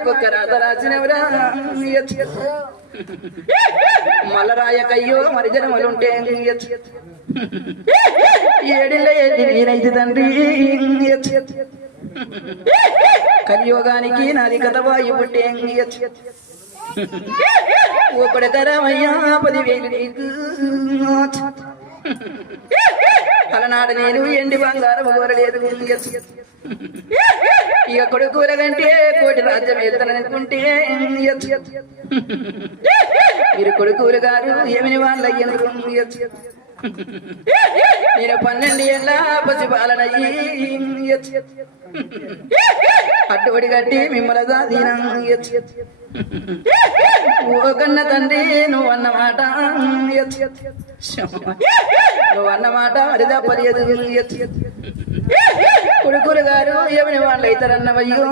నాకొక్క రాత రాసినవరా మల్లరాయకయ్యో మరి జనములుంటే ఏడిళ్ళ ఏది నేనైతే తండ్రి కలియోగానికి నాది కథ వాయు పుట్టే ఒకడ కరమయ్యా 10,000 నీకు అలనాడు నేను ఎండి బంగారం కోరలేదు ఇక కొడుకుల కంటే కోటి రాజ్యం వెళ్తాననుకుంటే మీరు కొడుకులు గారు ఏమిని వాళ్ళయ్యను నేను 12 ఏళ్ళ పసిపాలనయ్యి అట్టుబడి కట్టి మిమ్మల్ని దాదీనా ఓ కన్న తండ్రి నువ్వన్నమాట మరి తప్పలేదు కొడుకులు గారు ఏమని వాళ్ళు అవుతారన్నవయ్యో